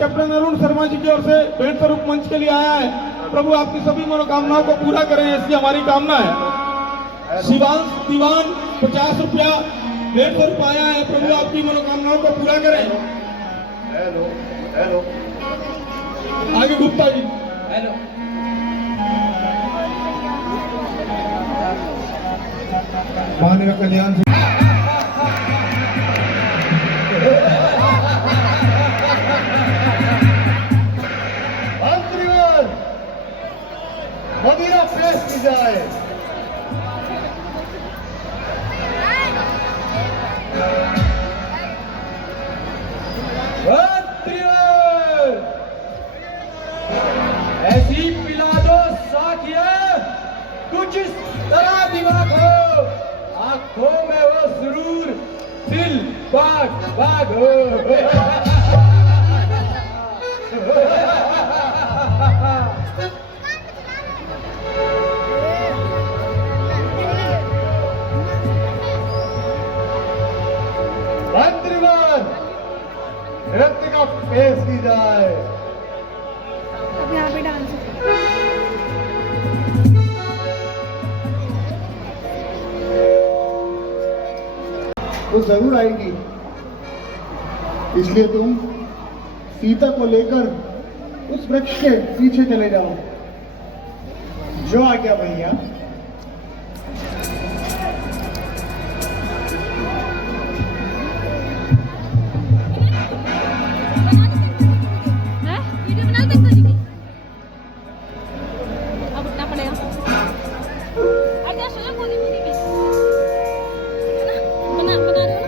Captain Arun Sharma ji की ओर से भेंट स्वरूप मंच के लिए आया है। प्रभु आपकी सभी मनोकामनाओं को पूरा करें, ऐसी हमारी कामना है। शिवांश दीवान 50 रुपया भेंट स्वरूप आया है। प्रभु आपकी मनोकामनाओं को पूरा करें। हेलो हेलो आगे गुप्ता जी। हेलो माननीय कल्याण जी। मंत्रीवर मदिरा पेश की जाए। मंत्रीवर ऐसी पिला दो साखिया कुछ इस तरह दिमाग हो, आंखों में वो सुरूर, दिल बाग बाग हो। मंत्रीवर नृत्य का पेश की जाए। अब यहाँ पे डांस वो जरूर आएगी, इसलिए तुम सीता को लेकर उस वृक्ष के पीछे चले जाओ। जो आ गया भैया। वीडियो बना सकते जी अब उठना पड़ेगा। अब क्या सोचा कोई बना बना रहे हो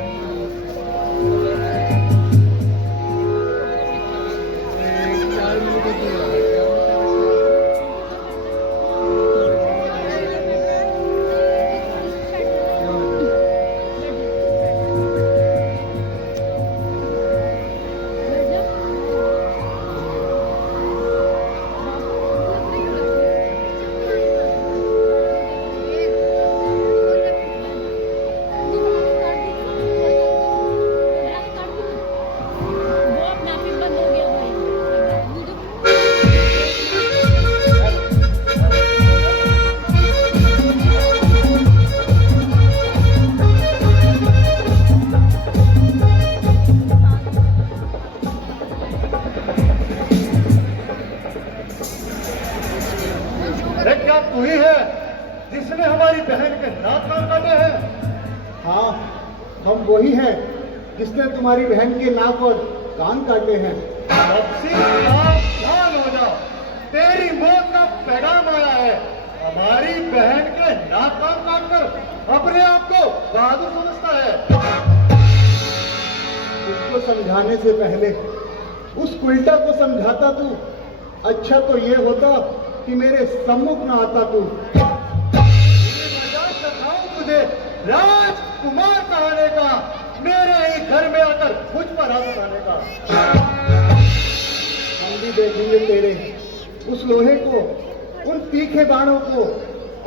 अरे क्या तू ही है जिसने हमारी बहन के नाक कान काटे हैं? हाँ, हम वही हैं जिसने तुम्हारी बहन के नाक और कान काटे हैं। अब से सावधान हो जा, तेरी मौत का पैगाम आया है। हमारी बहन के नाक कान काट कर अपने आप को बहादुर समझता है। उसको समझाने से पहले उस उल्टा को समझाता तू। अच्छा तो ये होता कि मेरे सम्मुख ना आता तू। मजाक सिखाऊं तुझे राजकुमार कहने का, मेरे ही घर में आकर मुझ पर हाथ उठाने का। हम भी देखेंगे तेरे उस लोहे को, उन तीखे बाणों को।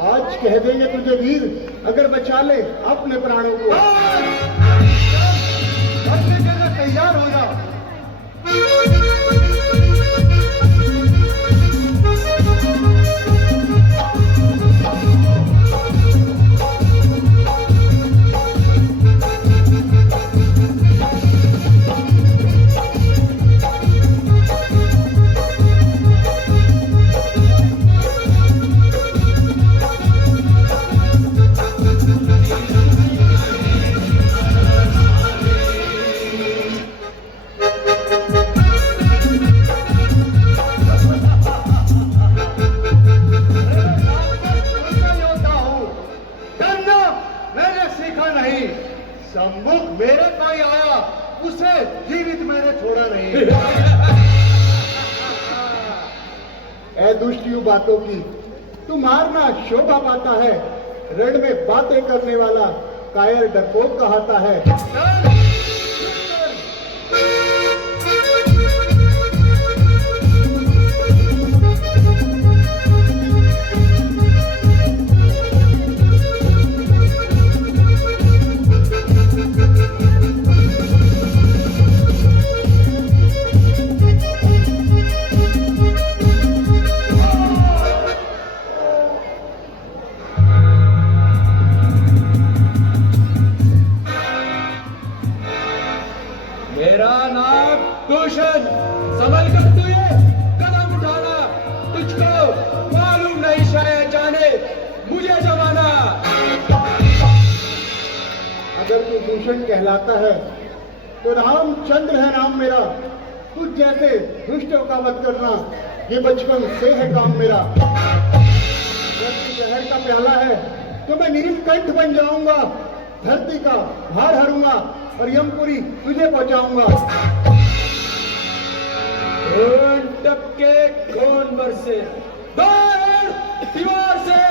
आज कह देंगे तुझे वीर, अगर बचा ले अपने प्राणों को। अपने जगह तैयार हो जा। सम्मुख मेरे कोई आया, उसे जीवित मैंने छोड़ा नहीं। ऐ दुष्ट यू बातों की तू मारना शोभा पाता है। रण में बातें करने वाला कायर डरपोक कहता है। भूषण, संभल कर तू ये कदम उठाना, तुझको मालूम नहीं शायद जाने मुझे जमाना। अगर तू भूषण कहलाता है तो रामचंद्र है नाम मेरा। तुझ जैसे दुष्टों का वध करना ये बचपन से है काम मेरा। अगर तू जहर का प्याला है तो मैं नीलकंठ बन जाऊंगा, धरती का भार हरूंगा और यमपुरी तुझे पहुंचाऊंगा। खून टपके खून बरसे, बाहर दीवार से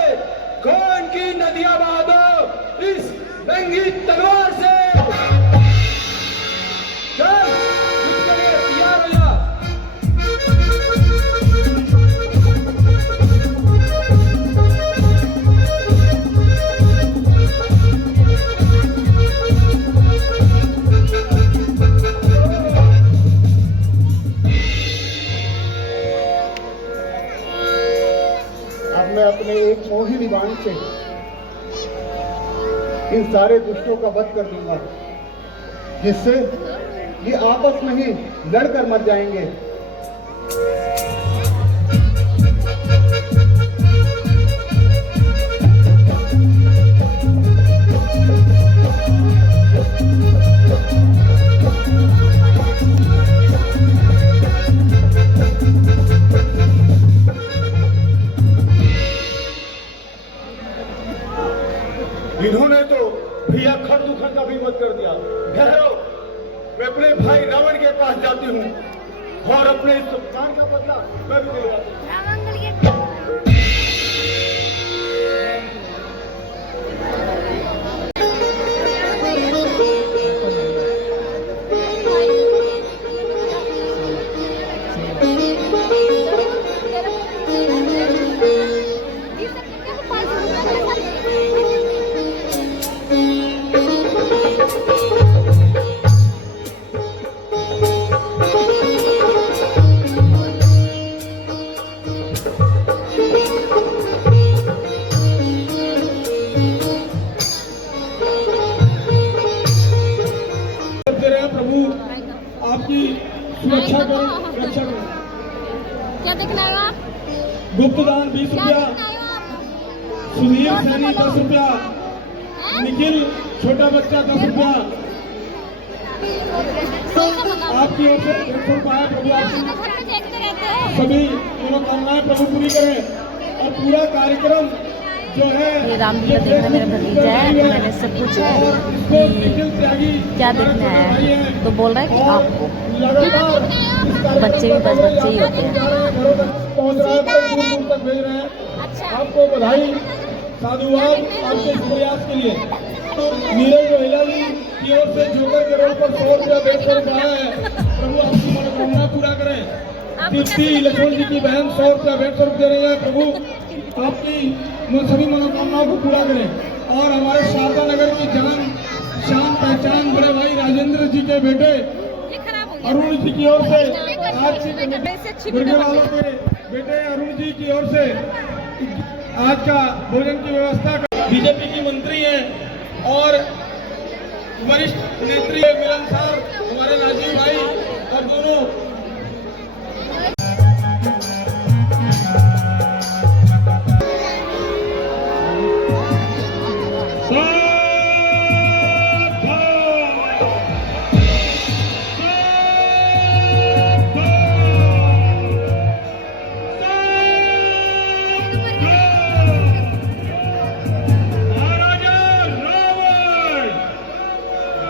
खून की नदियां बहा दो इस नंगी तलवार से। चल, इसके लिए तैयार हो जा। अब मैं अपने एक मोहिनी बाण से इन सारे दुष्टों का वध कर दूंगा, जिससे ये आपस में ही लड़कर मर जाएंगे। इन्होंने तो भैया खरदुखर का भी वध कर दिया। ठहरो, मैं अपने भाई रावण के पास जाती हूँ और अपने इस उपकार का बदला मैं भी दिलवाती हूँ। रामंगल के आपकी सुरक्षा करें, रक्षा करें। क्या देखना है आप? गुप्तदान 20 क्या रुपया, देखना है आप? सुधीर सैनी 10 रुपया, हैं? निखिल छोटा बच्चा 10 रुपया। आपकी ओर से 150 रुपया है। प्रभु आपकी घर पे देखते रहते हो। सभी मनोकामनाएं प्रभु पूरी करें और पूरा कार्यक्रम जो है ये रामलीला देखना मेरा भतीजा है। तो मैंने इससे पूछा कि क्या देखना है, तो बोल रहा है कि आपको बच्चे भी बस बच्चे ही होते हैं। पहुंच रहा है, दूर दूर तक भेज रहे हैं। अच्छा, आपको बधाई, साधुवाद आपके इस प्रयास के लिए। नीरज रोहिला जी की ओर से जोकर के रोल पर 100 रुपया 150 रुपया है। प्रभु आपकी मनोकामना पूरा करें। दीप्ति लक्ष्मण जी की बहन 100 रुपया 150 रुपया दे रही है। प्रभु आपकी सभी मनोकामनाओं को पूरा करें। और हमारे शारदा नगर की जान शान पहचान बड़े भाई राजेंद्र जी के बेटे ये खराब हो गया। अरुण जी की ओर से आज की अच्छी गुर्गे वालों के बेटे अरुण जी की ओर से आज का भोजन की व्यवस्था बीजेपी की मंत्री हैं और वरिष्ठ नेत्री मिलनसार हमारे राजीव भाई और दोनों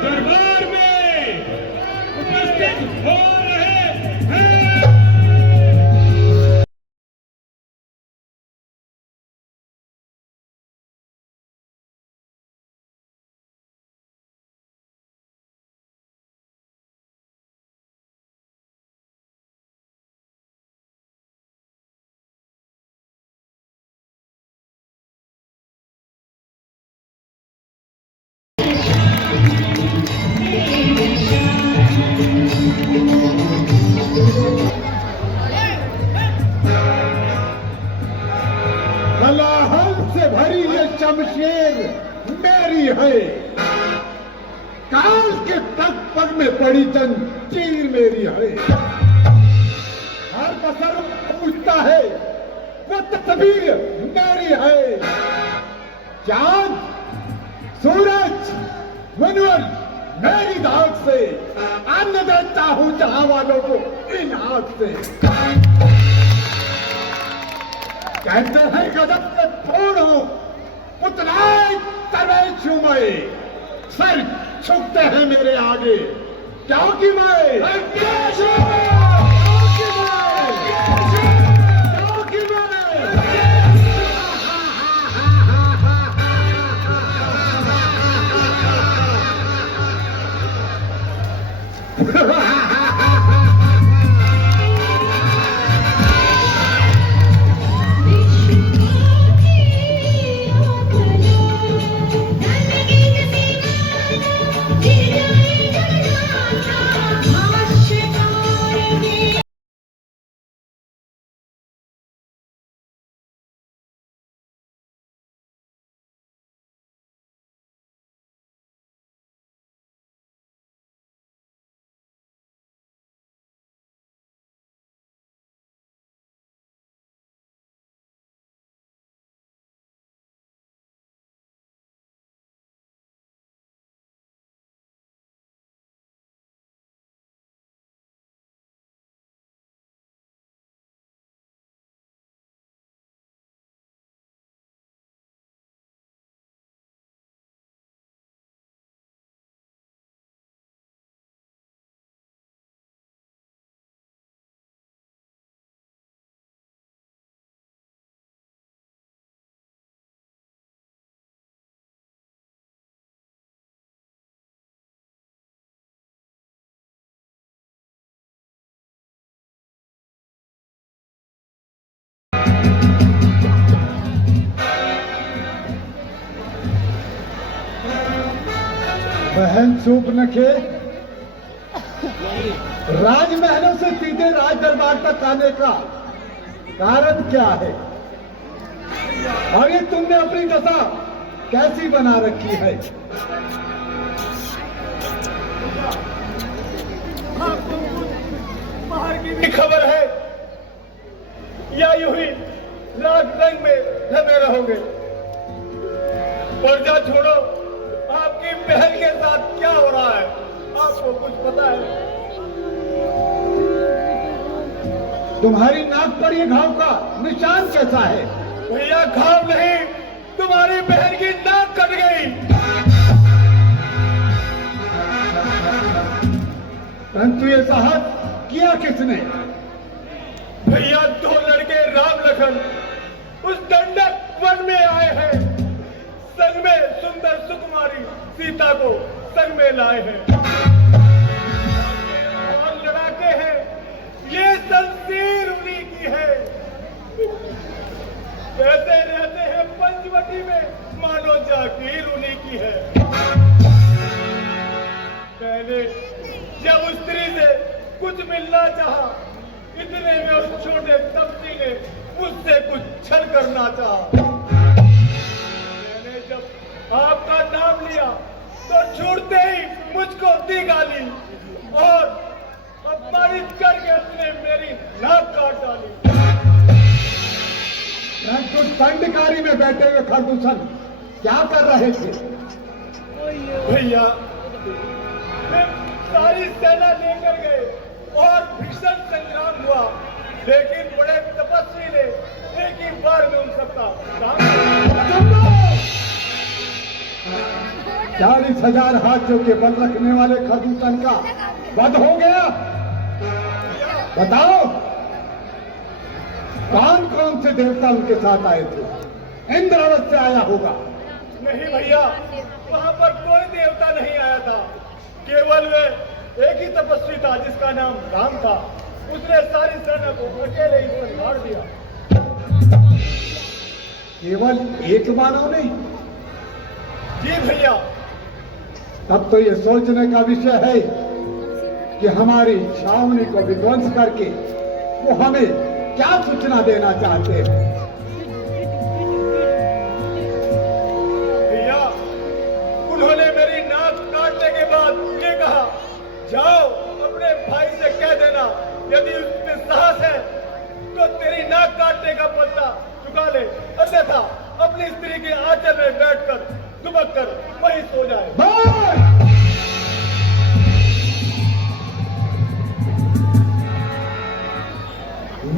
दरबार में उपस्थित हो रहे हैं। हलाहल से भरी ये शमशेर मेरी है, काल के तख्त पर में पड़ी जंजीर मेरी है। जबीर मेरी है। चांद सूरज मनोर मेरी धाक से अन्न देता हूं जहां वालों को इन हाथ से। कहते हैं गजब के छोड़ो पुतलाए तवे चुमाए, सर झुकते हैं मेरे आगे क्योंकि बहन चुप नखे राजमहलों से सीधे राज दरबार तक आने का कारण क्या है? और ये तुमने अपनी दशा कैसी बना रखी है? बाहर की भी खबर है या यूं ही राग रंग में लगे रहोगे? पर्दा छोड़ो, आपकी बहन के साथ क्या हो रहा है आपको कुछ पता है? तुम्हारी नाक पर ये घाव का निशान कैसा है? भैया घाव नहीं, तुम्हारी बहन की नाक कट गई। परंतु ये साहस किया किसने? भैया दो लड़के राम लखन उस दंडक वन में आए हैं, संग में सुंदर सुकुमारी सीता को संग में लाए हैं और लड़ाके हैं। ये शमशीर उन्हीं की है। कहते रहते हैं पंचवटी में मानो जागीर उन्हीं की है। पहले जब उस स्त्री से कुछ मिलना चाहा, इतने में उस छोटे तपसी ने मुझसे कुछ छल करना चाहा। मैंने जब आपका नाम लिया तो छूटते ही मुझको दी गाली और अपमानित करके उसने मेरी नाक काट डाली। परंतु दंडकारी में बैठे हुए खरदूषण क्या कर रहे थे? भैया वे सारी सेना लेकर गए और भीषण संग्राम हुआ, लेकिन बड़े तपस्वी ने एक ही बार में उन सबका काम 40,000 हाथियों के बल रखने वाले खरदूषण का वध हो गया। बताओ कौन कौन से देवता उनके साथ आए थे? इंद्रवत से आया होगा। नहीं भैया, वहां पर कोई देवता नहीं आया था, केवल वे एक ही तपस्वी था जिसका नाम राम था। उसने सारी सेना को अकेले ही संभाल दिया। केवल एक मानव नहीं? जी भैया। तब तो ये सोचने का विषय है कि हमारी छावनी को विध्वंस करके वो हमें क्या सूचना देना चाहते हैं? भैया, उन्होंने मेरी नाक काटने के बाद ये कहा, जाओ अपने भाई से कह देना यदि उसमें साहस है तो तेरी नाक काटने का बदला चुका ले, अन्यथा अपनी स्त्री के आंचल में बैठकर दुबक कर वही सो जाए। बस!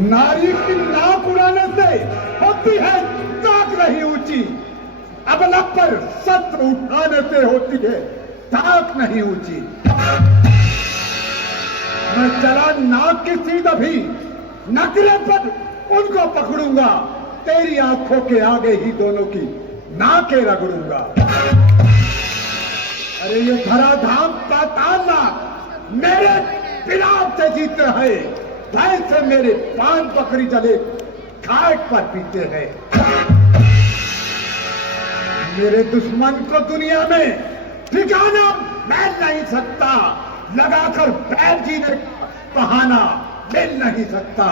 नारी की नाक उड़ाने से होती है ताक नहीं ऊंची, अबला पर शस्त्र उठाने से होती है ताक नहीं ऊंची। मैं चला नाक की सीध अभी, नकले पर उनको पकड़ूंगा, तेरी आंखों के आगे ही दोनों की नाकें रगड़ूंगा। अरे ये धराधाम पातालना मेरे पिलाप से जीते हैं, भैंसे मेरे पान बकरी चले घाट पर पीते हैं। मेरे दुश्मन को दुनिया में ठिकाना मिल नहीं सकता, लगाकर पैर जीने बहाना मिल नहीं सकता।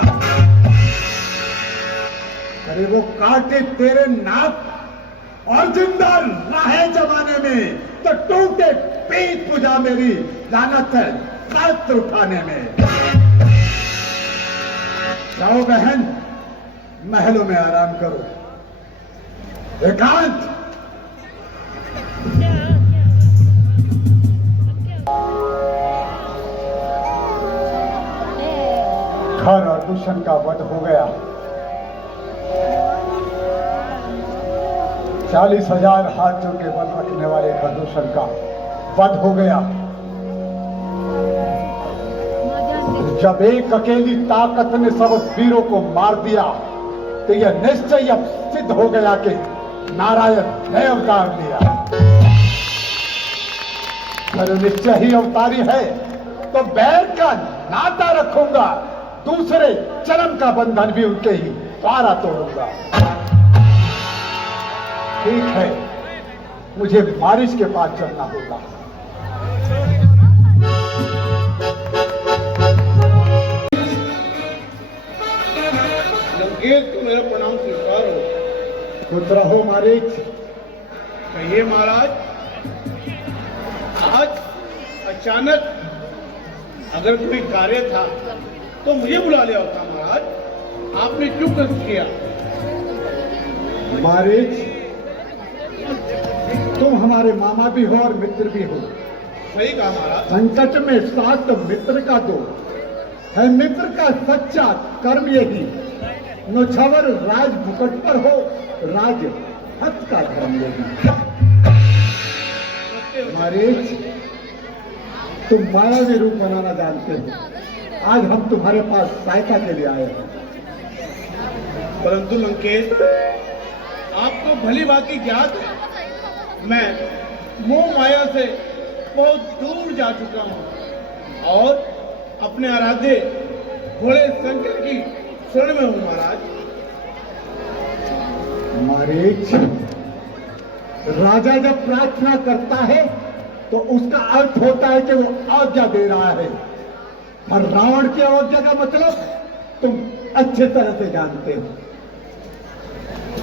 अरे वो काटे तेरे नाक और जिंदा रहे जमाने में तो टूटे पीठ पूजा मेरी लानत है शस्त्र उठाने में। जाओ बहन, महलों में आराम करो, एकांत। खर और दूषण का वध हो गया। 40,000 हाथियों के बल रखने वाले खरदूषण का वध हो गया। जब एक अकेली ताकत ने सब वीरों को मार दिया तो यह निश्चय अब सिद्ध हो गया कि नारायण ने अवतार लिया। अगर निश्चय ही अवतारी है तो बैर का नाता रखूंगा, दूसरे जन्म का बंधन भी उनके ही द्वारा तोड़ूंगा। ठीक है, मुझे बारिश के पास चलना होगा। लंकेश को मेरा प्रणाम स्वीकार हो। खुश रहो मारीच। कहिए महाराज, आज अचानक अगर कोई कार्य था तो मुझे बुला लिया होता महाराज, आपने क्यों कष्ट किया? मारीच, तुम हमारे मामा भी हो और मित्र भी हो। सही कहा महाराज। संकट में साथ मित्र का दो है, मित्र का सच्चा कर्म यही। नौछावर राज मुकुट पर हो, राज हत का धर्म यही। मारीच, तुम मायावी रूप बनाना जानते हो, आज हम तुम्हारे पास सहायता के लिए आए हैं। परंतु लंकेश, आपको भली भांति ज्ञात है मैं मोह माया से बहुत दूर जा चुका हूं और अपने आराध्य भोले शंकर की शरण में हूं महाराज। मारीच, राजा जब प्रार्थना करता है तो उसका अर्थ होता है कि वो आज्ञा दे रहा है, और रावण की आज्ञा का मतलब तुम अच्छे तरह से जानते हो।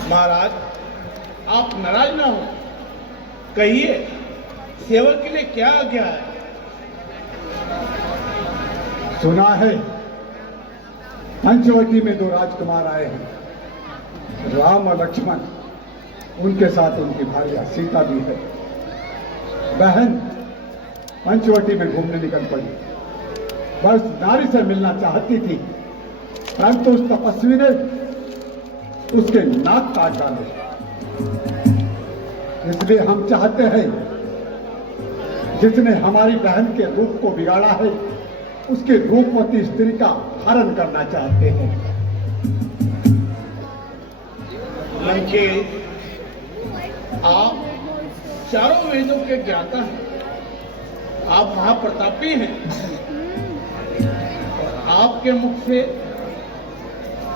महाराज, आप नाराज ना हो, कहिए सेवक के लिए क्या आज्ञा है? सुना है पंचवटी में 2 राजकुमार आए हैं, राम और लक्ष्मण, उनके साथ उनकी भार्या सीता भी है। बहन पंचवटी में घूमने निकल पड़ी, बस नारी से मिलना चाहती थी, परंतु उस तपस्वी ने उसके नाक काट डाले। इसलिए हम चाहते हैं जिसने हमारी बहन के रूप को बिगाड़ा है उसके रूपवती स्त्री का हरण करना चाहते हैं। लंकेश, आप चारों वेदों के ज्ञाता हैं, आप महाप्रतापी हैं, और आपके मुख से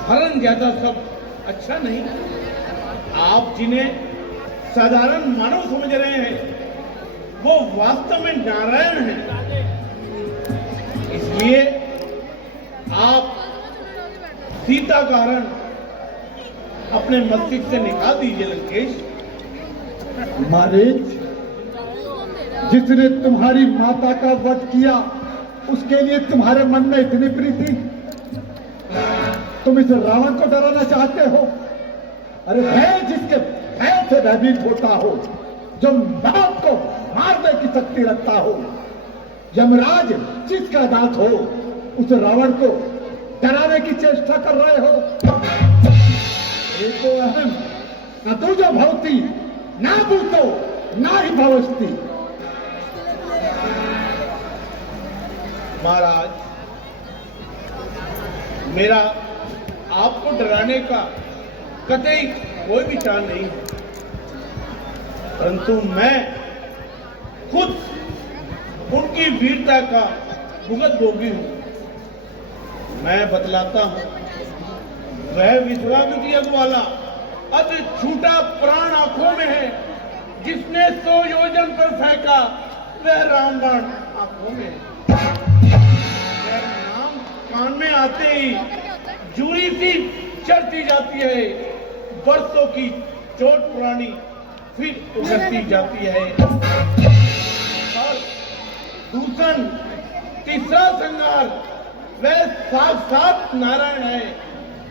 हरण ज्यादा सब अच्छा नहीं। आप जिन्हें साधारण मानव समझ रहे हैं वो वास्तव में नारायण हैं। इसलिए आप सीता का हरण अपने मस्तिष्क से निकाल दीजिए लंकेश। मारीच, जिसने तुम्हारी माता का वध किया उसके लिए तुम्हारे मन में इतनी प्रीति, तुम इस रावण को डराना चाहते हो? अरे भय जिसके भय से भयभीत होता हो, जो मौत को मारने की शक्ति रखता हो, यमराज जिसका दांत हो, उस रावण को डराने की चेष्टा कर रहे हो। एको अहम न दूजो भवती ना भूतो ना ही भवस्ती। महाराज, मेरा आपको डराने का कतई कोई विचार नहीं है, परंतु मैं खुद उनकी वीरता का भुगत भोगी हूं। मैं बतलाता हूं, वह विश्वामित्र यज्ञ वाला अति झूठा प्राण आंखों में है, जिसने 100 योजन पर फेंका वह रामबाण आंखों में है। वह नाम कान में आते ही जूरी सी चढ़ती जाती है, बरसों की चोट पुरानी फिर उगलती जाती है। और दूसरा तीसरा संगार वह साक्षात नारायण है,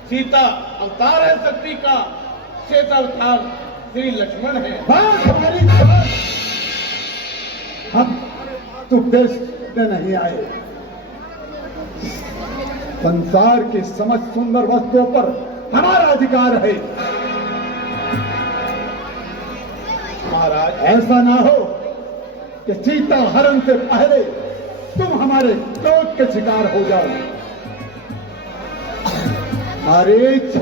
सीता अवतार है शक्ति का, श्वेता अवतार श्री लक्ष्मण है। बस हमारी बात, हम तो देश में नहीं आए। संसार की समस्त सुंदर वस्तुओं पर हमारा अधिकार है। महाराज, ऐसा ना हो कि सीता हरण से पहले तुम हमारे क्रोध के शिकार हो जाओ। मारीच,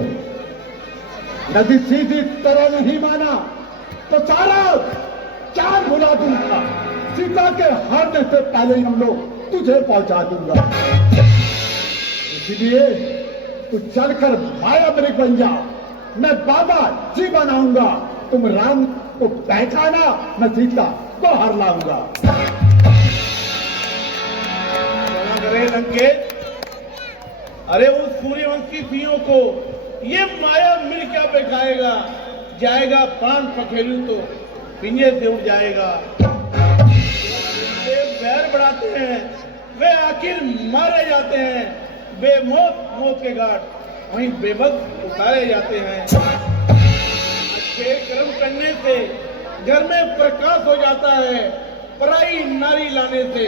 यदि सीधी तरह नहीं माना तो सारा चाल भुला दूंगा। सीता के हारने से पहले ही हम लोग तुझे पहुंचा दूंगा। इसलिए तू चलकर माया मृग बन जा, मैं बाबा जी बनाऊंगा। तुम राम को पहचाना, मैं सीता को हर लाऊंगा। अरे लंकेश, अरे उस सूर्यवंशी सिंहों को ये माया मिल क्या बेखाएगा, जाएगा प्राण पखेरु तो पिंजे से उड़ जाएगा। वे बैर बढ़ाते हैं, वे आखिर मारे जाते हैं, बेमौत मौत के घाट वहीं बेबस उतारे जाते हैं। अच्छे कर्म करने से घर में प्रकाश हो जाता है, पराई नारी लाने से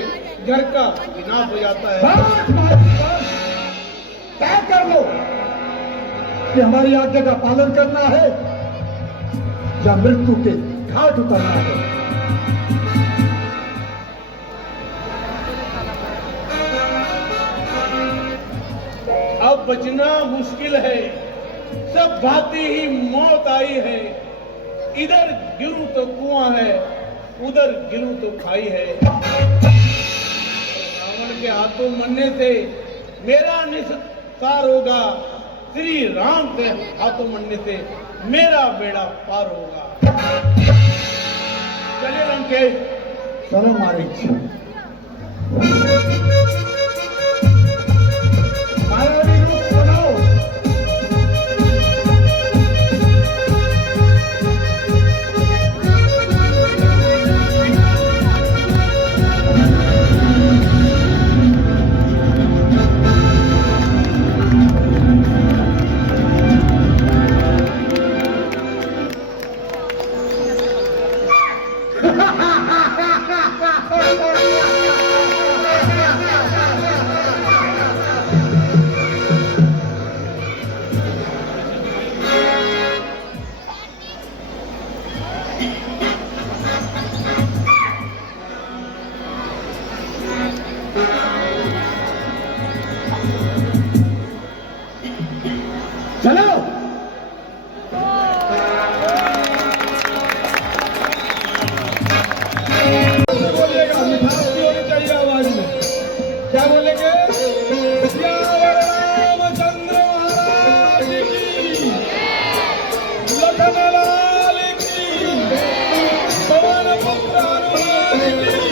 घर का विनाश हो जाता है। तय कर लो कि हमारी आज्ञा का पालन करना है या मृत्यु के घाट उतरना है। अब बचना मुश्किल है, सब भांति ही मौत आई है। इधर गिरूं तो कुआं है, उधर गिरूं तो खाई है। रावण के हाथों मरने से मेरा निस्तार होगा, श्री राम के हाथों मरने से मेरा बेड़ा पार होगा। चलिए लंकेश, चलो मारीच। मायावी रूप बनाओ। चलो बोलिएगा, मिठास भी होनी चाहिए आवाज में। क्या बोलेंगे? सियावर रामचंद्र महाराज की, लखनलाल की, पवन पुत्र हनुमान की।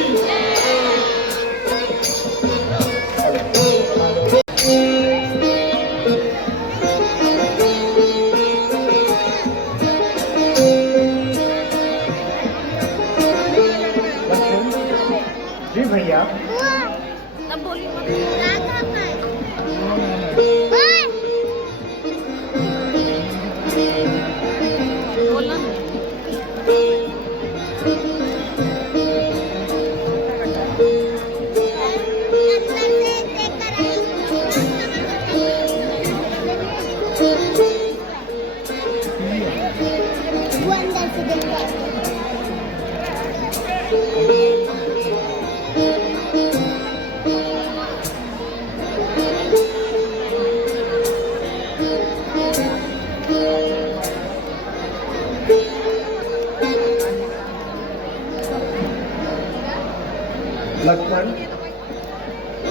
लक्ष्मण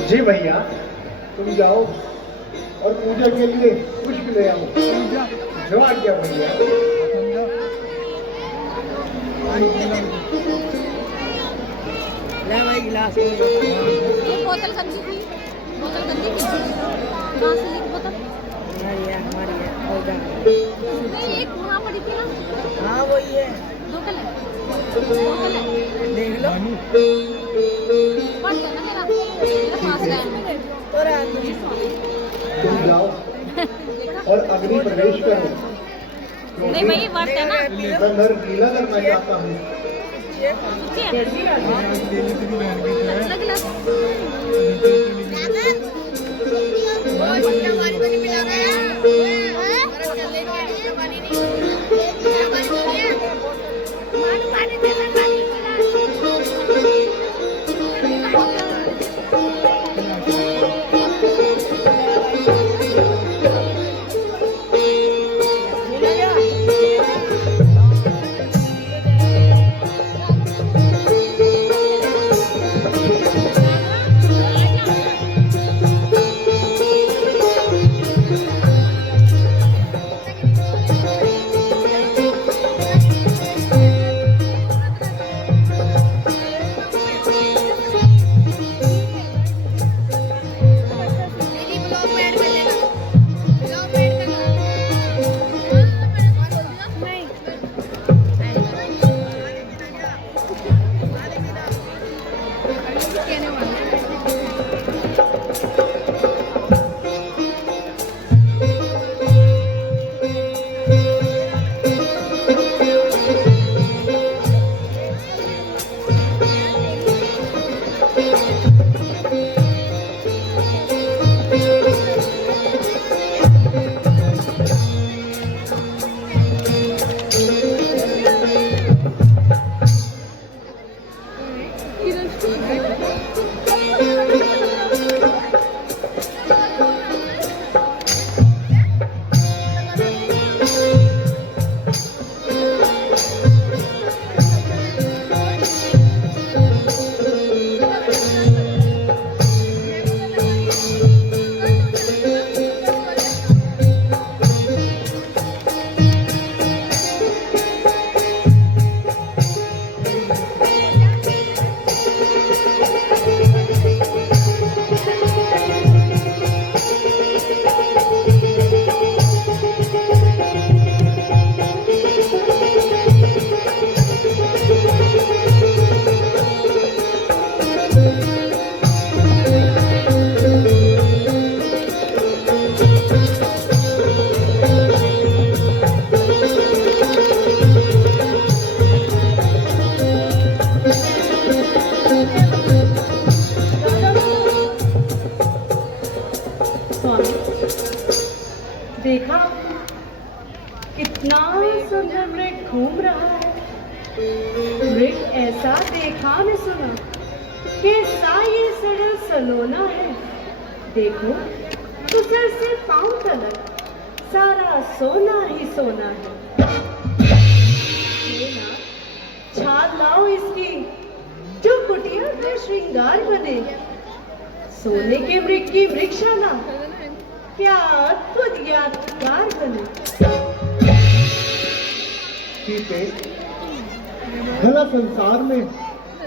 जी भैया, तुम जाओ और पूजा के लिए पुष्प ले आओ। जो आज्ञा भैया। ये बोतल गंदी थी, बोतल गंदी थी। कहाँ से ली बोतल? नहीं, एक वहाँ पड़ी थी ना। हाँ वही है, बोतल है, बोतल है। देख लो। पड़ गया ना मेरा पास गया। तो रहने दो। तुम जाओ और अग्नि प्रवेश करो। नहीं भाई वर्त है ना। मैं नर लीला करना चाहता हूँ। देखा कितना सुंदर मृग घूम रहा है। मृग ऐसा देखा मैं सुना कि ये सड़ल सलोना है। देखो तो सर से पांव तलक सारा सोना ही सोना है। ये ना छाल लाओ इसकी जो कुटिया का श्रृंगार बने। सोने के मृग की मृगशाला क्या अद्भुत यादगार बने। सीते, भला संसार में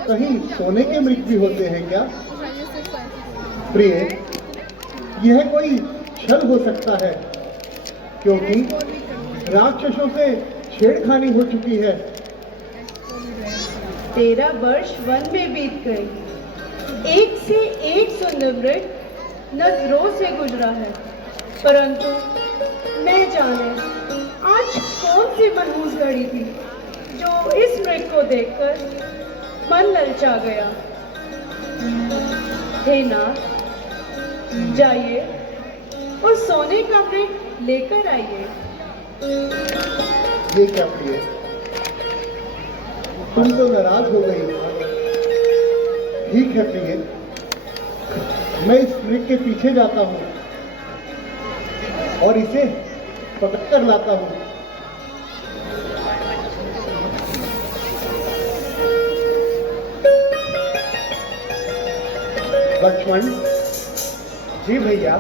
कहीं सोने के मृग भी होते हैं क्या? प्रिय, यह कोई छल हो सकता है क्योंकि राक्षसों से छेड़खानी हो चुकी है। 13 वर्ष वन में बीत गए। एक से एक सुंदर मृग नजरों से गुजरा है, परंतु मैं जाने आज कौन सी मनहूस घड़ी थी जो इस मृग को देखकर मन ललचा गया। हे नाथ, जाइए और सोने का मृग लेकर आइए। ये क्या प्रिय, तुम तो नाराज हो गई। ठीक है प्रिय, मैं इस मृग के पीछे जाता हूँ और इसे पकड़ कर लाता हूँ। लक्ष्मण। जी भैया।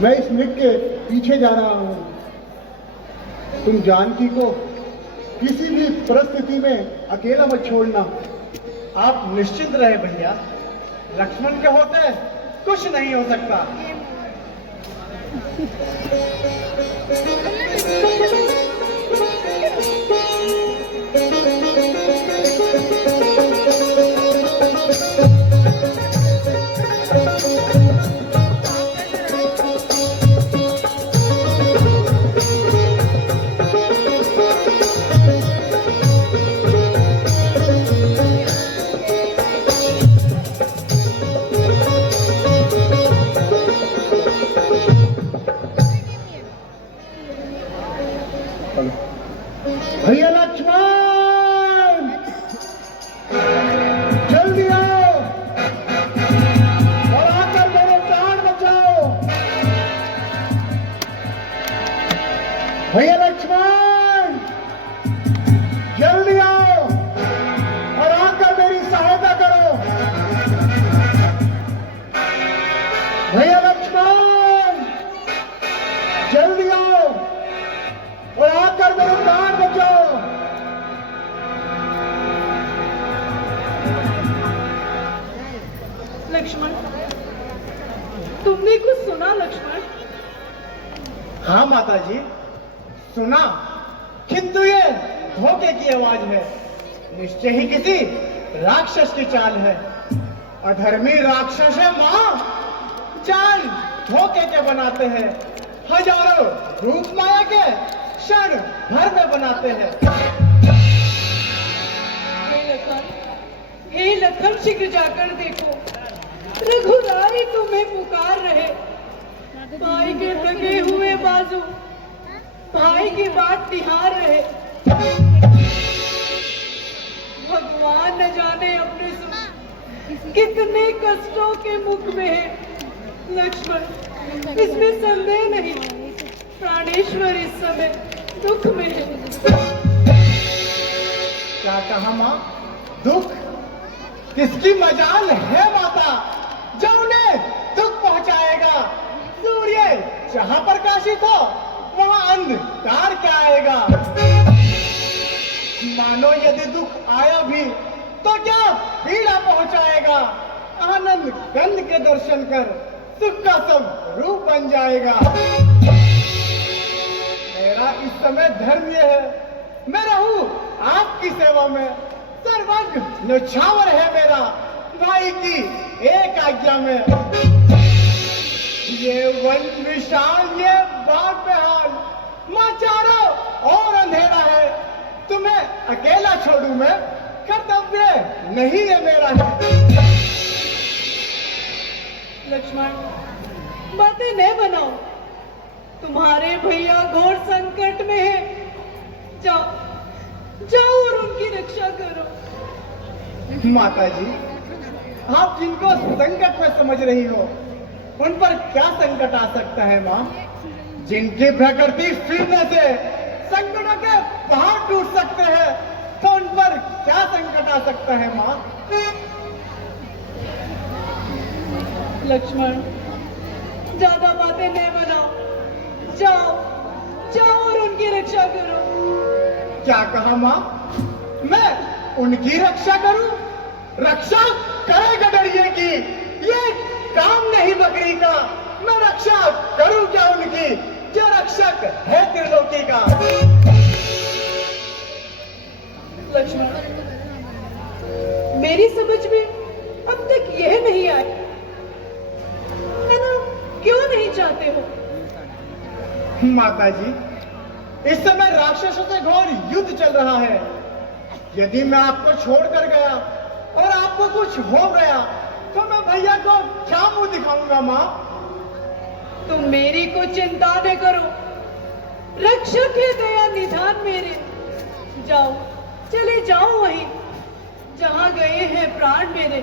मैं इस मृग के पीछे जा रहा हूं। तुम जानकी को किसी भी परिस्थिति में अकेला मत छोड़ना। आप निश्चिंत रहे भैया, लक्ष्मण के होते कुछ नहीं हो सकता। भैया लक्ष्मण, जल्दी आओ और आकर मेरे प्राण बचाओ। भैया लक्ष्मण, जल्दी आओ और आकर मेरी सहायता करो। भैया लक्ष्मण, जल्दी आओ और आकर मेरे प्राण बचाओ। लक्ष्मण, तुमने कुछ सुना लक्ष्मण? हाँ माता जी, सुना, किंतु ये धोखे की आवाज है। निश्चय ही किसी राक्षस की चाल है। अधर्मी राक्षस है माँ, चाल धोखे के बनाते हैं। हजारों रूप माया के क्षण भर में बनाते हैं। हे लखन, शीघ्र जाकर देखो, रघुराई तुम्हें पुकार रहे। भाई के थके हुए बाजू भाई की बात निहार रहे। भगवान न जाने अपने कितने कष्टों के मुख में है। लक्ष्मण, इसमें संदेह नहीं, प्राणेश्वर इस समय दुख में है। क्या कहा माँ? दुख? किसकी मजाल है माता जो उन्हें दुख पहुंचाएगा? सूर्य जहां प्रकाशित हो वहां अंधकार क्या आएगा? मानो यदि दुख आया भी तो क्या पीड़ा पहुंचाएगा? आनंद गंध के दर्शन कर सुख का सब रूप बन जाएगा। मेरा इस समय धर्म यह है, मैं रहूं आपकी सेवा में। सर्वज्ञ न्यौछावर है मेरा भाई की एक आज्ञा में। ये वन विशाल, ये बाग बेहाल, माँ चारों और अंधेरा है। तुम्हें अकेला छोड़ू मैं, कर्तव्य नहीं है मेरा। लक्ष्मण, बातें न बनाओ, तुम्हारे भैया घोर संकट में है। जाओ जाओ और उनकी रक्षा करो। माता जी, आप जिनको संकट में समझ रही हो उन पर क्या संकट आ सकता है माँ? जिनकी प्रकृति फिरने से संकटों के पहाड़ टूट सकते हैं, तो उन पर क्या संकट आ सकता है माँ? लक्ष्मण, ज्यादा बातें न बनाओ, जाओ जाओ और उनकी रक्षा करो। क्या कहा माँ? मैं उनकी रक्षा करूं? रक्षा करे गडरिये की, ये काम नहीं बकरी का। मैं रक्षा करूं क्या उनकी जो रक्षक है त्रिलोकी का? लक्ष्मण, मेरी समझ में अब तक यह नहीं आया है ना, क्यों नहीं चाहते हो? माता जी, इस समय राक्षसों से घोर युद्ध चल रहा है। यदि मैं आपको छोड़कर गया और आपको कुछ हो गया तो मैं भैया को क्या मुंह दिखाऊंगा माँ? तुम मेरी को चिंता न करो, रक्षक है दया निधान मेरे। जाओ, चले जाओ वहीं जहां गए हैं प्राण मेरे।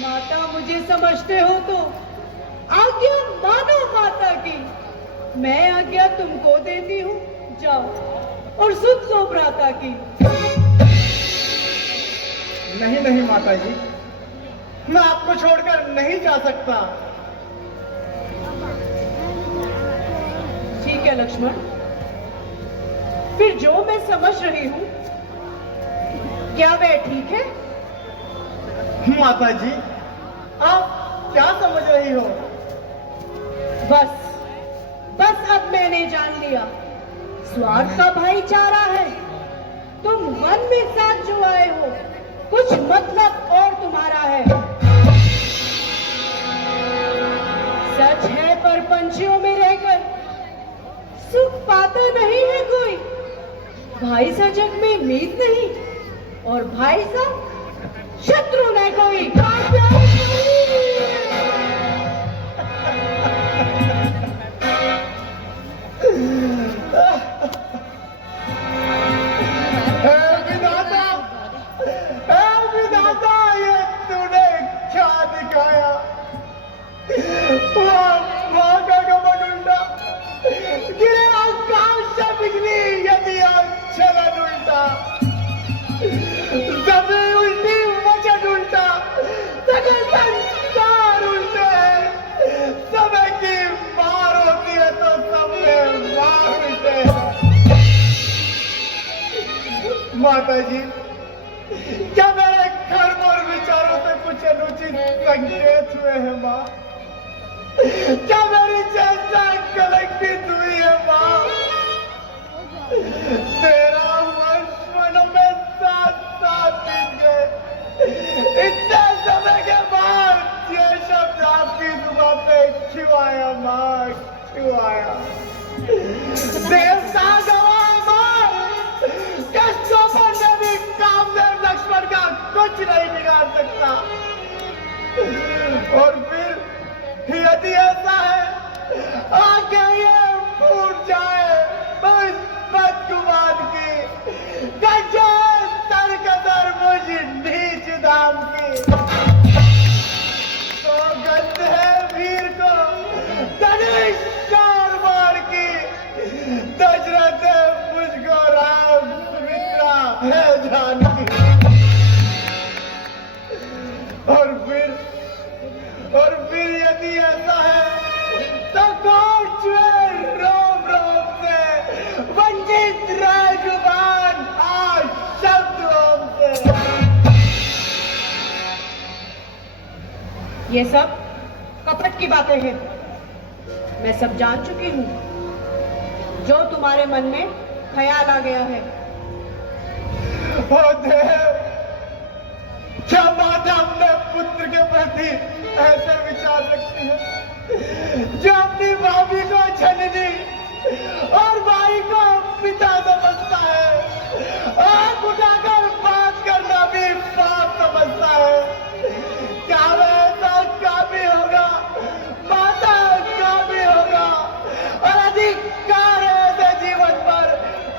माता मुझे समझते हो तो आज्ञा मानो माता की। मैं आज्ञा तुमको देती हूँ, जाओ और सुख लो भ्राता की। नहीं नहीं माता जी, मैं आपको छोड़कर नहीं जा सकता। ठीक है लक्ष्मण, फिर जो मैं समझ रही हूं, क्या वह ठीक है? माता जी, आप क्या समझ रही हो? बस बस अब मैंने जान लिया, स्वार्थ का भाईचारा है। तुम वन में साथ जो आए हो, कुछ मतलब और तुम्हारा है। सच है, पर पंछियों में रहकर सुख पाता नहीं है कोई। भाई सा जग में मीत नहीं, और भाई सा शत्रु न कोई। विधाता, ये तूने क्या दिखाया? माँ का कमर उल्टा, गिरे आकाश से बिजली, यदि चलन उल्टा, जमी उल्टी वचन उल्टा, सगल संसार उल्टे हैं। समय की मार होती है तो सब में मार उल्टे हैं। माता जी, क्या मेरे कर्म और विचारों से कुछ अनुचित संकेत हुए हैं माँ? क्या मेरी चेष्टा कलंकित हुई है माँ? तेरा वर्ष मनों में साथ साथ बीत गए। इतने समय के बाद ये शब्द आपकी जुबान पे क्यों आया माँ, क्यों आया? देवता गवाह माँ, कष्टों पर भी कामदेव लक्ष्मण का कुछ नहीं बिगाड़ सकता। और फिर यदि ऐसा है, आगे ये फूट जाए उस बदगुमान की, कच्चे सर कदर मुझ नीच दाम की। तो गंध है वीर को धनुष और बाण की, दशरथ मुझको राम सुमित्रा है जानकी। और फिर यदि ऐसा है, तो कोच में रोम रोम से वंचित रह जुबान आज शब्द ओम से। ये सब कपट की बातें हैं। मैं सब जान चुकी हूँ। जो तुम्हारे मन में ख्याल आ गया है। ओ देव, क्या माता अपने पुत्र के प्रति ऐसे विचार रखती है, जो अपनी भाभी को जननी और भाई को पिता समझता है? आंख उठाकर बात करना भी पाप समझता है। क्या वह ऐसा काफी होगा? माता काफी होगा, और अधिकार है ऐसे जीवन पर,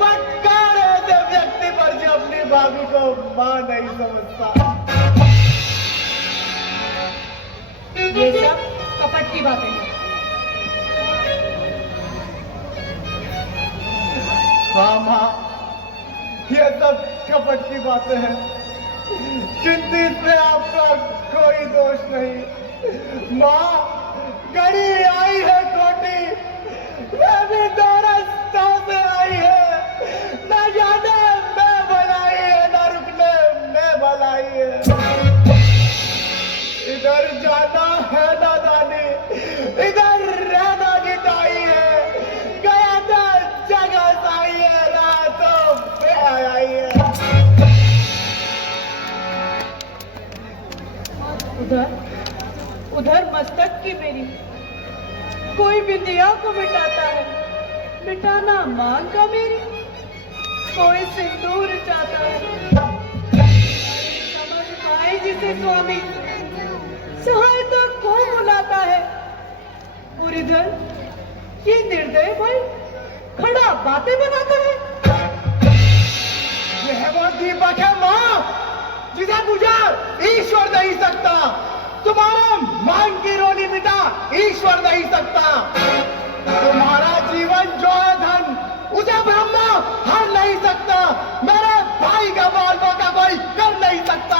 फटकार है ऐसे व्यक्ति पर जो अपनी भाभी को मां नहीं समझता। ये सब कपट की बातें हैं। हाँ माँ, ये सब कपट की बातें हैं, किंतु इसमें आपका कोई दोष नहीं। माँ, घड़ी आई है खोटी, वह भी दो रास्तों से आई है। न जाने मैं भलाई है, न रुकने मैं भलाई है। इधर जाना है नादानी, इधर रहना जिताई है। गया था जगह साई है, रातों पे आई है। उधर मस्तक की मेरी कोई विद्या को मिटाता है, मिटाना मांग का मेरी कोई सिंदूर चाहता है। समझ पाए जिसे स्वामी सहायता को बुलाता है, और इधर ये निर्दय भाई खड़ा बातें बनाता है। यह वो दीपक है माँ, जिसे बुझा ईश्वर नहीं सकता। तुम्हारा मांग की रोनी मिटा ईश्वर नहीं सकता। तुम्हारा जीवन जो है धन, उसे ब्रह्मा हर नहीं सकता। मेरे भाई का बाल बाका कोई कर नहीं सकता।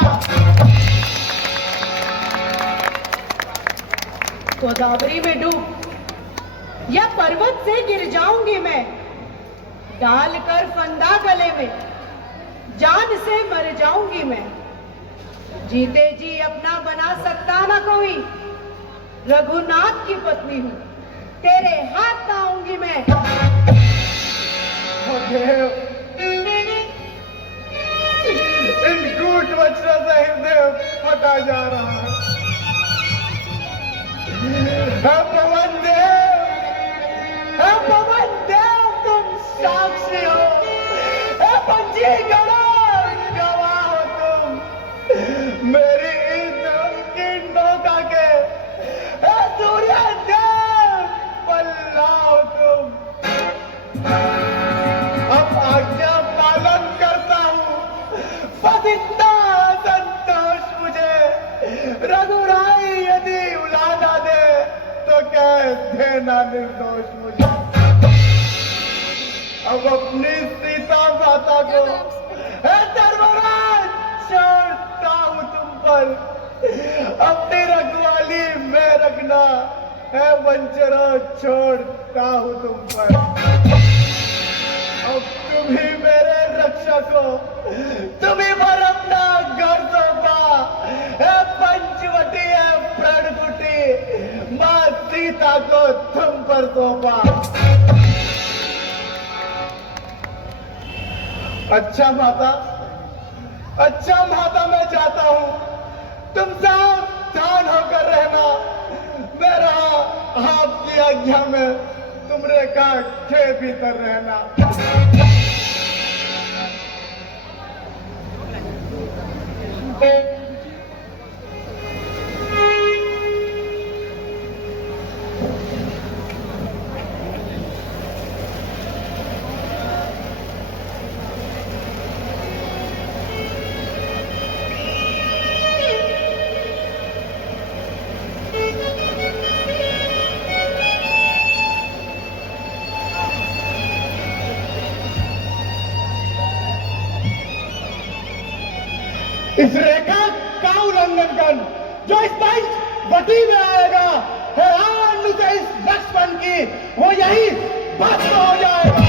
गोदावरी में डूब या पर्वत से गिर जाऊंगी मैं, डालकर फंदा गले में जान से मर जाऊंगी मैं। जीते जी अपना बना सकता ना कोई, रघुनाथ की पत्नी हूँ, तेरे हाथ आऊंगी मैं। इन कूट वचनों से हृदय फटा जा रहा है। पवन देव तुम साक्षी हो, पंजी गवाह हो तुम मेरी इस की नौका के, सूर्य देव पल्ला हो तुम। अब आज्ञा पालन करता हूँ, पतिता संतोष मुझे। रघुराई यदि उलादा दे तो कह देना निर्दोष मुझे। अब अपनी सीता माता को धर्मराज छोड़ता हूँ तुम पर, अपनी रखवाली में रखना है वंचरा छोड़ता हूँ तुम पर। अब तुम ही मेरे रक्षक हो, तुम ही पर अपना घर सौंपा है, पंचवटी है प्रणकुटी, माँ सीता को तुम पर सौंपा। अच्छा माता मैं जाता हूँ, तुम सावधान होकर रहना। मैं रहा आपकी आज्ञा में, तुम रेखा के भीतर रहना। इस रेखा का उल्लंघन कर जो इस पंचवटी में आएगा, हैरान से इस बचपन की वो यही भस्म हो जाएगा।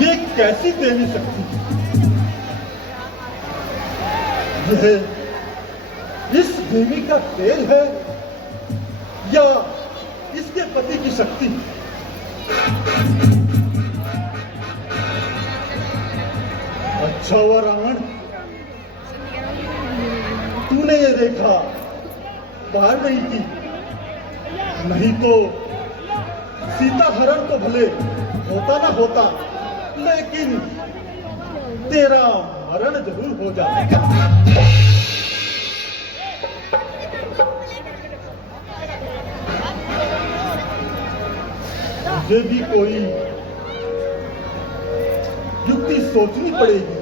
ये कैसी देवी शक्ति, यह इस देवी का तेल है या इसके पति की शक्ति? अच्छा हुआ रावण, तूने ये रेखा पार नहीं की, नहीं तो सीता हरण तो भले होता ना होता, लेकिन तेरा मरण जरूर हो जाएगा। मुझे भी कोई युक्ति सोचनी पड़ेगी।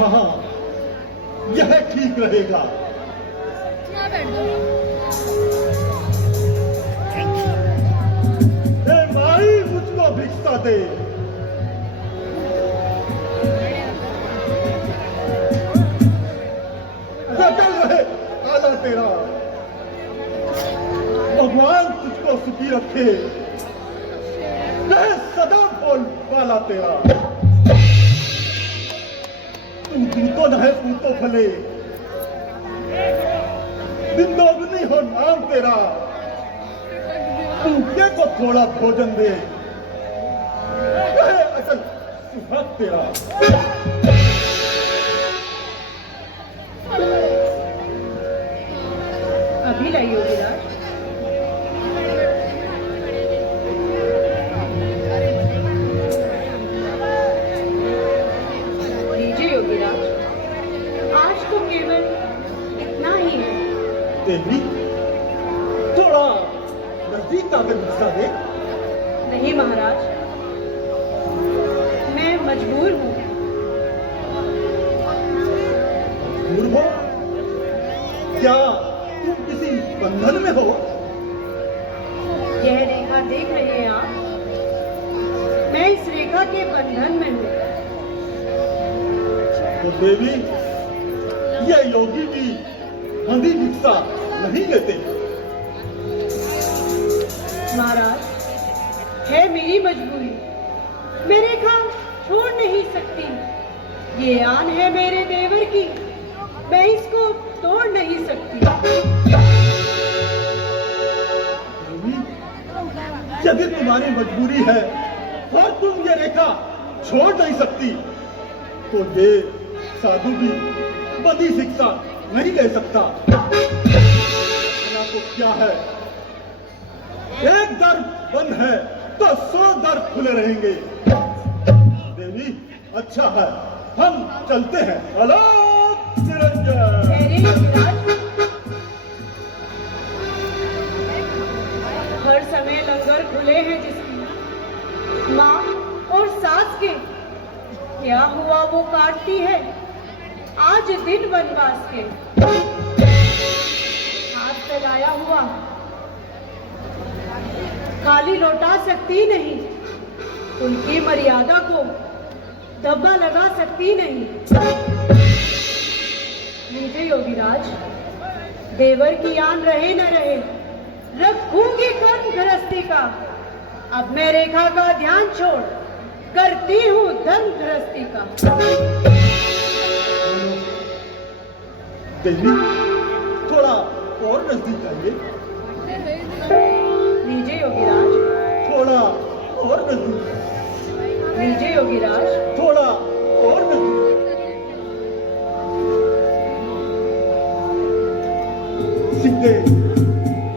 हाँ, यह ठीक रहेगा। हे माई, मुझको भिक्षा दे। सकल रहे आला तेरा, भगवान तुझको सुखी रखे, रहे सदा बोल वाला तेरा। तू तो भले, दिन दोगुनी हो नाम तेरा, भूखे को थोड़ा भोजन दे, कहे अचल सुहाग तेरा। अभी लाइए योगीराज। लीजिए योगीराज, आज तो केवल इतना ही है। देवी थोड़ा नजदीक आकर हिस्सा दे। नहीं महाराज, मैं मजबूर हूँ। मजबूर हो? क्या तुम किसी बंधन में हो? यह रेखा देख रहे हैं आप, मैं इस रेखा के बंधन में हूँ। तो देवी ये योगी भी अंधी भिक्षा नहीं लेते। महाराज, है मेरी मजबूरी, मैं रेखा छोड़ नहीं सकती। ये आन है मेरे देवर की, मैं इसको तोड़ नहीं सकती। देवी, यदि तुम्हारी मजबूरी है और तुम ये रेखा छोड़ नहीं सकती, तो ये साधु भी बड़ी शिक्षा नहीं ले सकता। तो क्या है, एक दर बंद है तो 100 दर खुले रहेंगे। देवी अच्छा है, हम चलते हैं। अलोक निरंजन। ठहरे युवराज, हर समय लंगर खुले हैं जिसकी, माँ और सास के, क्या हुआ वो काटती है आज दिन वनवास के। हाथ फैलाया हुआ खाली लौटा सकती नहीं, उनकी मर्यादा को धब्बा लगा सकती नहीं। लीजिए योगीराज, देवर की आन रहे न रहे, रखूंगी कर्म गृहस्थी का। अब मैं रेखा का ध्यान छोड़ करती हूँ धर्म गृहस्थी का। देवी थोड़ा और नजदीक आइए। लीजिए योगीराज, थोड़ा और नजदीक। लीजिए योगीराज, थोड़ा और नजदीक। सीते,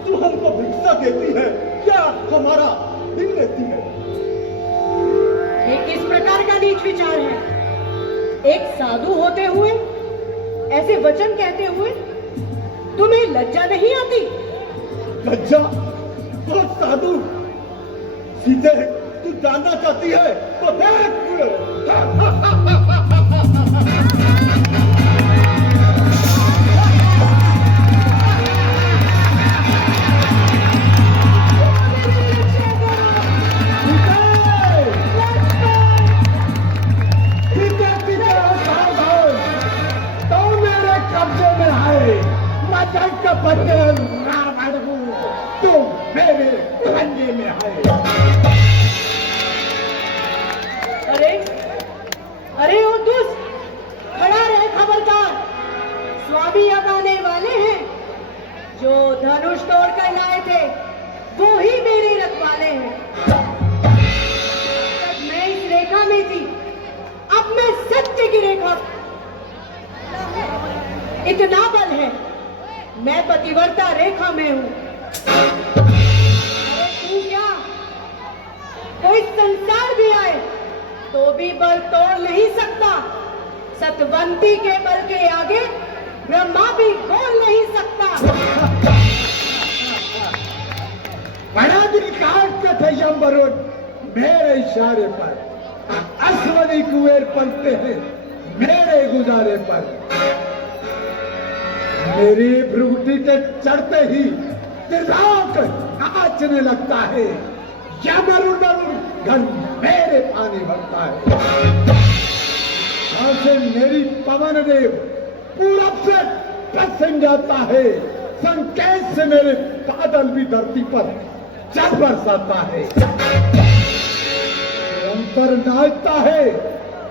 तू हमको भिक्षा देती है क्या हमारा दिल लेती है? ये किस प्रकार का नीच विचार है? एक साधु होते हुए ऐसे वचन कहते हुए तुम्हें लज्जा नहीं आती? लज्जा? तो साधु सीते, तू जानना चाहती है तो देख। तो मेरे धंधे में आए। अरे अरे ओ दुष्ट, खड़ा रहे खबरदार। स्वामी अब आने वाले हैं। जो धनुष तोड़ कर लाए थे वो ही मेरे रखवाले हैं। तब मैं इस रेखा में थी, अब मैं सत्य की रेखा। इतना बल है, मैं पतिव्रता रेखा में हूं। अरे तू क्या, कोई संसार भी आए तो भी बल तोड़ नहीं सकता। सतवंती के बल के आगे ब्रह्मा भी बोल नहीं सकता। बड़ा दिन काटते थे यमवरुण मेरे इशारे पर, अश्वनी कुएर पलते हैं मेरे गुजारे पर। मेरी भ्रुकुटी के चढ़ते ही त्रिलोक नाचने लगता है। यमवरुण घर मेरे पानी भरता है। से मेरी पवन देव पूरब से प्रसन्न जाता है। संकेत से मेरे बादल भी धरती पर जल बरसाता है। पर नाचता है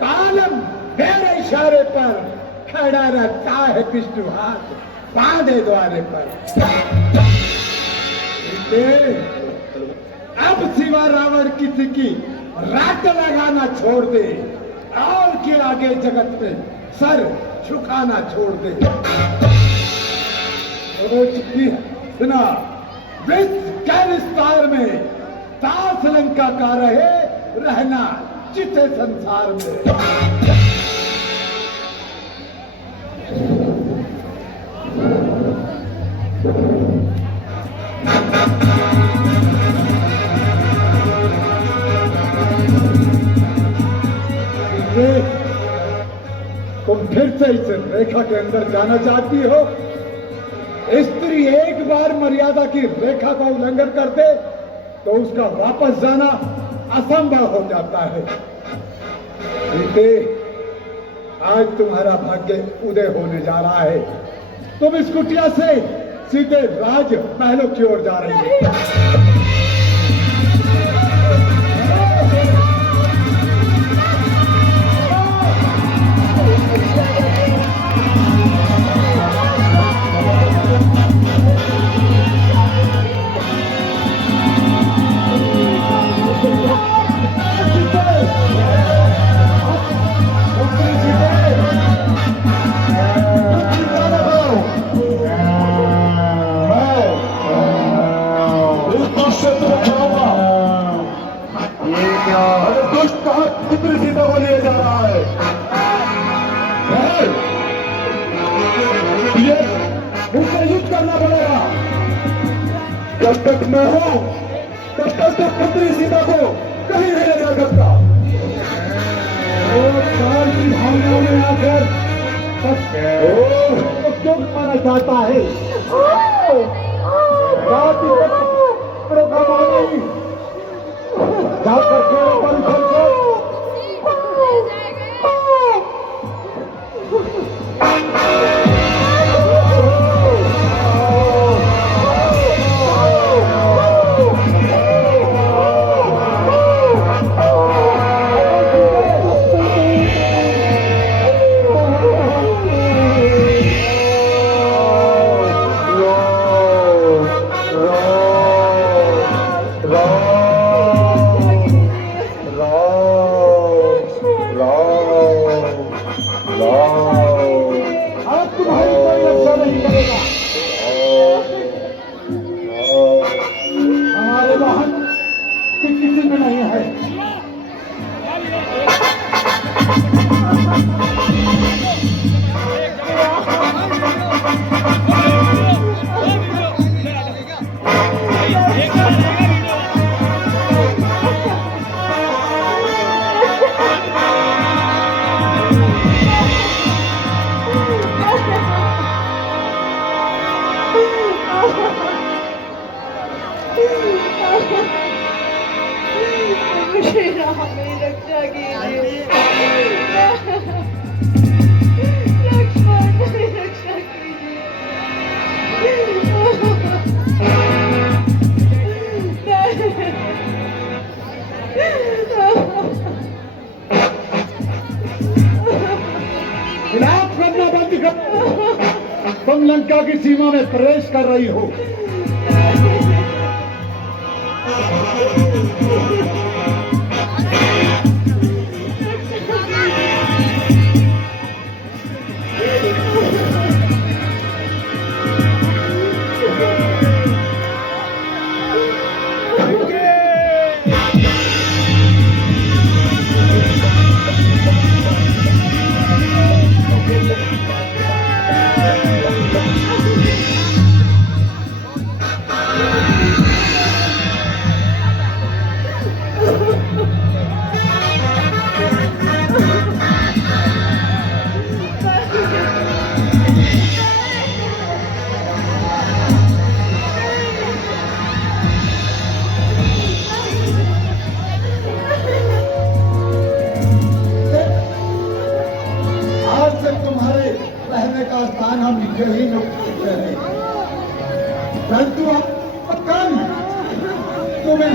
कालम मेरे इशारे पर। खड़ा रहता है विष्णु हाथ बांधे द्वारे पर। अब सिवा रावण किसी की रात लगाना छोड़ दे और के आगे जगत में सर झुकाना छोड़ दे। सुना, विश्व के विस्तार में दास लंका का रहे रहना चिते संसार में। तुम फिर से इस रेखा के अंदर जाना चाहती हो? स्त्री एक बार मर्यादा की रेखा का उल्लंघन कर दे तो उसका वापस जाना असंभव हो जाता है। सीते, आज तुम्हारा भाग्य उदय होने जा रहा है। तुम इस कुटिया से सीधे राज महलों की ओर जा रही है। सीता को लिए जा रहा है। ये मुझसे युद्ध करना पड़ेगा। जब तक मैं हूं तब तक तो पुत्री सीता को कहीं नहीं ले जा सकता। और काल की भावनाओं में आकर तो क्यों माना जाता है? जाकर हमें रक्षा कीजिए। लक्ष्मण रक्षा कीजिए। विलाप करना बंद कर। तुम लंका की सीमा में प्रवेश कर रही हो। यही नुकते हैं, परंतु अब कल तुम्हें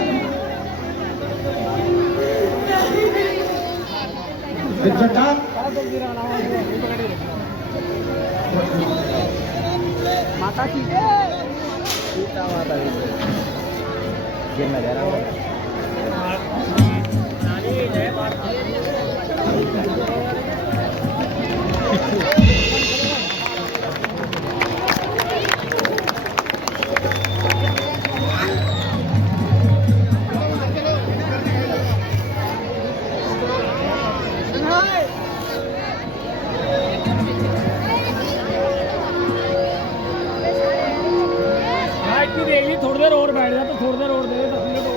माता की सीता माता की ये नजारा थोड़ी देर और बैठ जा तो थोड़ी देर और दे 10 मिनट और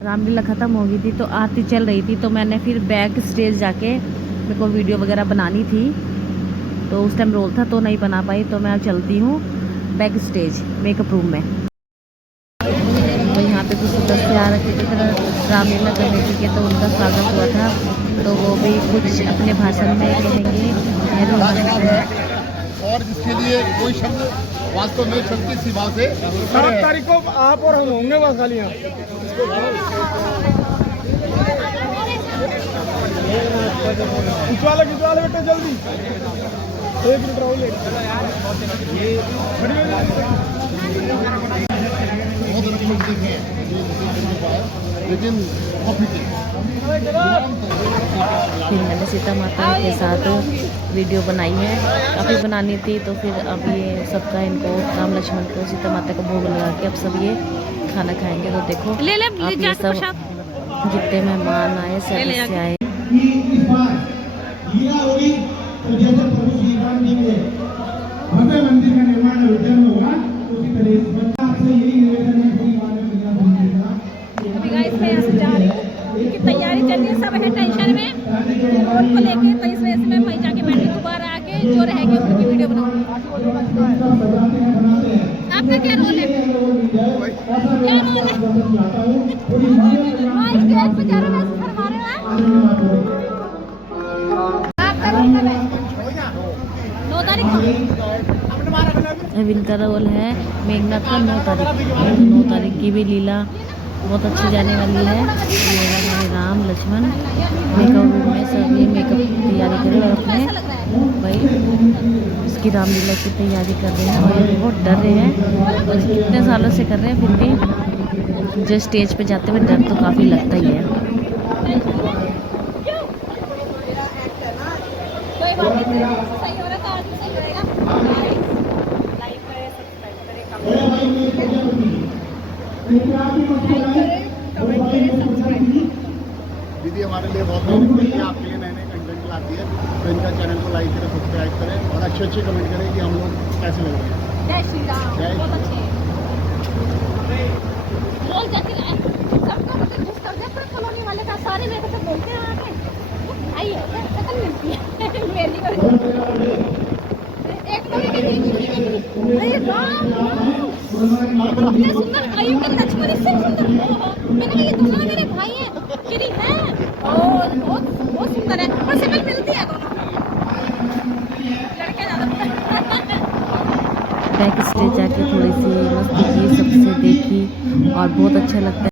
रामलीला ख़त्म हो गई थी तो आरती चल रही थी, तो मैंने फिर बैक स्टेज जाके मेरे को वीडियो वगैरह बनानी थी, तो उस टाइम रोल था तो नहीं बना पाई। तो मैं चलती हूँ बैक स्टेज मेकअप रूम में। तो यहाँ पे कुछ सदस्य आ रखे थे रामलीला कमेटी के, तो उनका स्वागत हुआ था, तो वो भी कुछ अपने भाषण में कहेंगे। और जिसके लिए कोई शब्द वास्तव में शक्ति सी बात है। 7 तारीख को आप और हम होंगे बस खाली यहाँ। खिंचवा ले बेटे जल्दी, 1 मिनट रहो लेकिन फिर मैंने सीता माता के साथ वीडियो बनाई है, काफ़ी बनानी थी। तो फिर अब ये सबका इनको राम लक्ष्मण को सीता माता को भोग लगा के अब सब ये खाना खाएंगे। तो देखो अब ये सब जितने मेहमान आए सदस्य आए। इस बार लीला होगी तो जैसे प्रभु श्री राम जी के भव्य मंदिर का निर्माण अयोध्या में हुआ, उसी तरह इस बार आपसे यही निवेदन है पूरी बात अभी गाइस मैं यहाँ से जा रही हूँ कि तैयारी चल रही है, सब है टेंशन में रोड को लेके, तो इस वजह से मैं वहीं जाके बैठी, दोबारा आके जो रहेगी उनकी वीडियो बनाऊंगी। आपका क्या रोल है? क्या रोल है? पे जा रहे हैं, फरमा रहे हैं। आपका रोल है 9 तारीख को। अब इनका रोल है मेघनाथ का 9 तारीख। 9 तारीख की भी लीला बहुत अच्छी जाने वाली है। ये हमारे राम लक्ष्मण मेकअप रूम में सभी मेकअप की तैयारी कर रहे हैं और अपने भाई इसकी रामलीला की तैयारी कर रहे हैं। और ये बहुत डर रहे हैं, और कितने सालों से कर रहे हैं, फिर भी जो स्टेज पे जाते हुए डर तो काफ़ी लगता ही है। कोई बात नहीं, सही हो रहा था, आज सही रहेगा। लाइक करें, सब्सक्राइब करें, दीदी हमारे लिए बहुत मेहनत करती है, आपके लिए नए नए कंटेंट लाती है, तो इनका चैनल को लाइक करें, सब्सक्राइब करें और अच्छे कमेंट करें कि हम लोग कैसे लग रहे हैं। जय श्री राम। बहुत अच्छे रोल जाती है, सबका मुझे खुश कर दिया। पूरे कॉलोनी वाले का सारे मेरे को बोलते हैं आके भाई है शक्ल मिलती है मेरी को एक अरे राम इतने सुंदर आयु के लक्ष्मण इससे सुंदर। मैंने ये दोनों मेरे भाई हैं श्री हैं और बहुत सुंदर है, और शक्ल मिलती है दोनों लड़के ज्यादा। बैक स्टेज जाके थोड़ी सी मस्ती की, सबसे देखी और बहुत अच्छा लगता है।